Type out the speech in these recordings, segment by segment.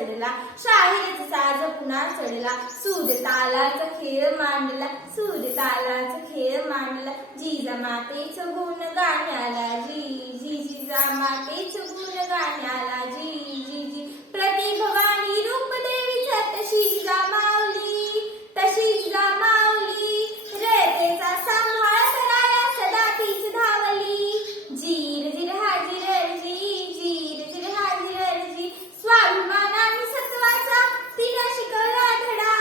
चढला. शाहिरीचा साज पुन्हा चढला. सूद तालाचा खेळ मांडला. सूद तालाचा खेळ मांडला. जिजा मातेच गुण गाण्याला जी जी जिजा मातेच गुण गाण्याला जी जी जी प्रतिभवानी रूप देवीचा तशी जिजा माऊली तशी जिजा माऊली रयतेचा सांभाळ कराया सदा तीच धावली जीर जिर हाजीर जी जीर जिर हाजीर जी स्वाभिमानाने सत्वाचा तिला शिकवला धडा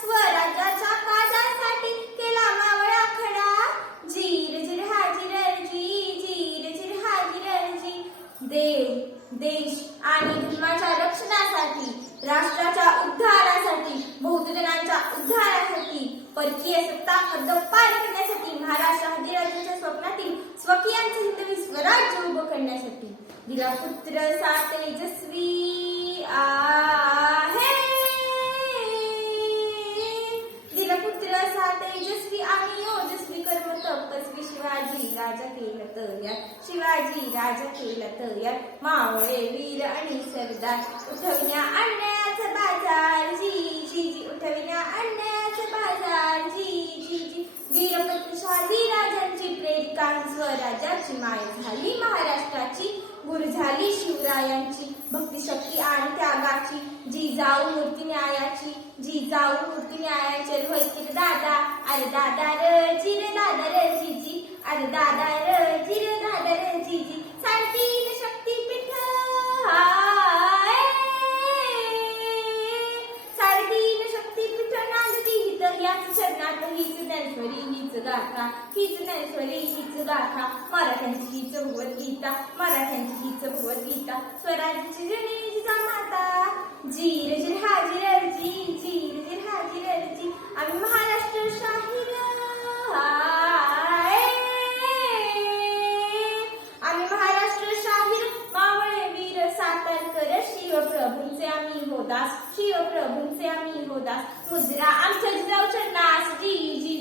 स्वराज्याच्या काजासाठी केला मावळा खडा जीर जिर हाजीर जी जीर जिर हाजीर जी देव देश आणि धर्माच्या रक्षणासाठी राष्ट्राच्या उद्धारासाठी बौद्ध उद्धारासाठी परकीय सत्ता हद्दपार करण्यासाठी महाराष्ट्र अधिराज्याच्या स्वप्नातील स्वकीयांचे हिंदवी स्वराज्य उभं करण्यासाठी. दिला पुत्र सा तेजस्वी आ राजा केलं तयार शिवाजी राजा केलं तयार मावळे वीर आणि सरदार उठविण्या आणण्याच बाजार. जी जी जी उठविण्या आणण्याच बाजार. जी जी जी वीरपत्नीशाली राजांची प्रेरिका ही स्वराज्याची माय झाली महाराष्ट्राची. गुरु झाली शिवरायांची भक्तिशक्ती आणि त्यागाची. जी जाऊ मूर्ती न्यायाची जी जाऊ मूर्ती न्यायाचे होईल दादा. अरे दादा र जी रे दादा र जी अरे दादा र जी रे दादा र जी जी. सांगतील शक्तीपीठ सारतील शक्तीपीठ नांदती हित याच चरणात हीच ज्ञानेश्वरी हीच गाथा. हीच ज्ञानेश्वरी हीच गाथा. मराठ्यांची हीच भगवद्गीता मराठ्यांची हीच भगवद्गीता स्वराज्याची जुनी जिजा माता. जीर जिर हाजीर जी जीर जिर हाजीर जी आम्ही महाराष्ट्र शाहीर. आम्ही होदास शिवप्रभूंचे आम्ही होदास मुजरा आमच्या जिजाऊ जी मुजरा आमच्या जिजाऊ चरणास जी जी